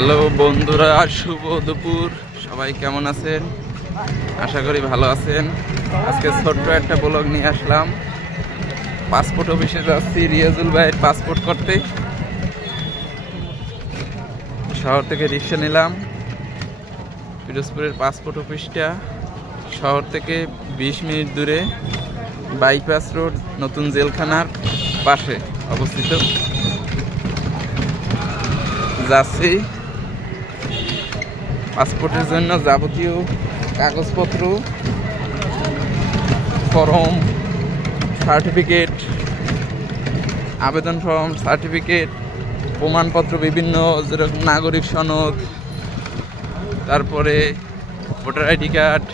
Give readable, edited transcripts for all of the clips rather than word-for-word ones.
Hello বন্ধুরা, শুভ দুপুর। সবাই কেমন আছেন? আশা করি ভালো আছেন। আজকে ছোট্ট একটা ব্লগ নিয়ে আসলাম। পাসপোর্ট অফিসে যাচ্ছি রিয়াজুল ভাইয়ের পাসপোর্ট করতে। শহর থেকে রিক্সা নিলাম। পিরোজপুরের পাসপোর্ট অফিসটা শহর থেকে 20 মিনিট দূরে, বাইপাস রোড, নতুন জেলখানার পাশে অবস্থিত। যাচ্ছি পাসপোর্টের জন্য যাবতীয় কাগজপত্র, ফর্ম, সার্টিফিকেট, আবেদন ফর্ম, সার্টিফিকেট, প্রমাণপত্র বিভিন্ন, যেরকম নাগরিক সনদ, তারপরে ভোটার আইডি কার্ড,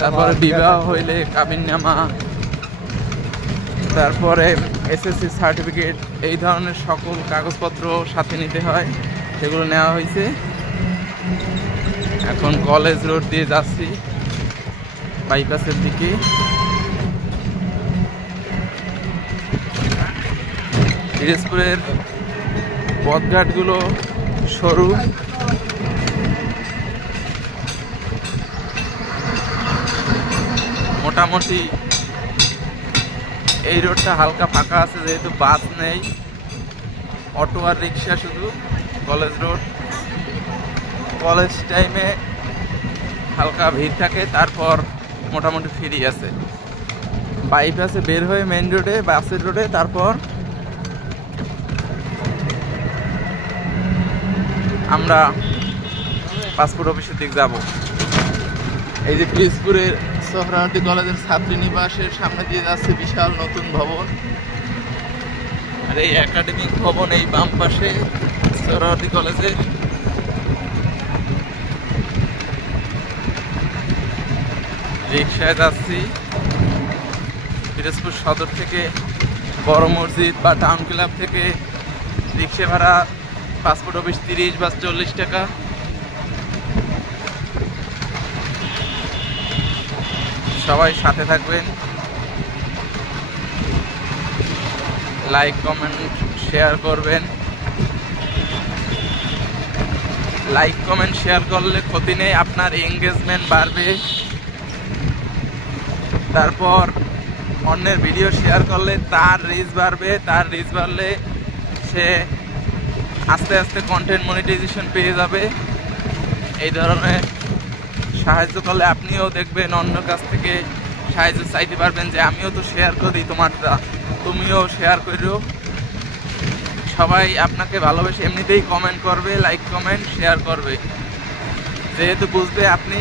তারপরে বিবাহ হইলে কাবিননামা, তারপরে এসএসসি সার্টিফিকেট, এই ধরনের সকল কাগজপত্র সাথে নিতে হয়। সেগুলো নেওয়া হয়েছে। এখন কলেজ রোড দিয়ে যাচ্ছি বাইপাসের দিকে। পিরোজপুরের পথঘাটগুলো সরু, মোটামুটি এই রোডটা হালকা ফাঁকা আছে, যেহেতু বাস নেই, অটো আর রিক্সা শুধু। কলেজ রোড, কলেজ টাইমে হালকা ভিড় থাকে, তারপর মোটামুটি ফ্রি আছে। বাইপাসে বের হয়ে মেইন রোডে, বাসের রোডে, তারপর আমরা পাসপোর্ট অফিসের দিকে যাব। এই যে পিরোজপুরের সোহরাওয়ার্দী কলেজের ছাত্রী নিবাসের সামনে দিয়ে যাচ্ছে বিশাল নতুন ভবন। আর এই একাডেমিক ভবন এই বাম পাশে সোহরাওয়ার্দী কলেজের। রিক্সায় যাচ্ছি পিরোজপুর সদর থেকে বড় মসজিদ বা টাউন ক্লাব থেকে। রিক্সা ভাড়া পাসপোর্ট অফিস 30 বা 40 টাকা। সবাই সাথে থাকবেন, লাইক কমেন্ট শেয়ার করবেন। লাইক কমেন্ট শেয়ার করলে ক্ষতি নেই, আপনার এঙ্গেজমেন্ট বাড়বে। তারপর অন্যের ভিডিও শেয়ার করলে তার রিচ বাড়বে, তার রিচ বাড়লে সে আস্তে আস্তে কন্টেন্ট মনিটাইজেশন পেয়ে যাবে। এই ধরনের সাহায্য করলে আপনিও দেখবেন অন্য কাছ থেকে সাহায্য চাইতে পারবেন, যে আমিও তো শেয়ার করি তোমারটা, তুমিও শেয়ার করো। সবাই আপনাকে ভালোবেসে এমনিতেই কমেন্ট করবে, লাইক কমেন্ট শেয়ার করবে, যেহেতু বুঝবে আপনি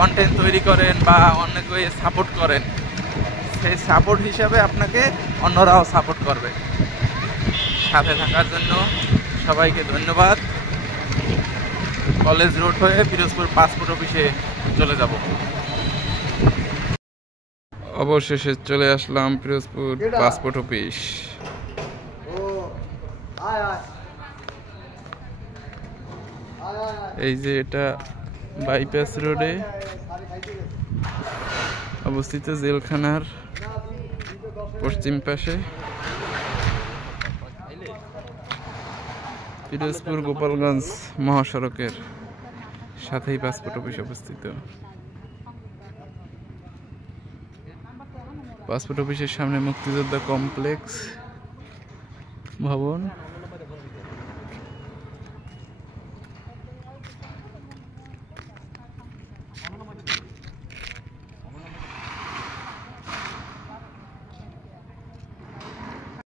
কন্টেন্ট তৈরি করেন বা অনেকে সাপোর্ট করেন। সেই সাপোর্ট হিসাবে আপনাকে অন্যরাও সাপোর্ট করবে। সাথে থাকার জন্য সবাইকে ধন্যবাদ। কলেজ রোড হয়ে পিরোজপুর পাসপোর্ট অফিসে চলে যাব। অবশেষে চলে আসলাম পিরোজপুর পাসপোর্ট অফিস। এই যে এটা বাইপাস রোডে অবস্থিত, জেলখানার পশ্চিম পাশে। পিরোজপুর গোপালগঞ্জ মহাসড়কের সাথেই পাসপোর্ট অফিস অবস্থিত। পাসপোর্ট অফিসের সামনে মুক্তিযোদ্ধা কমপ্লেক্স ভবন।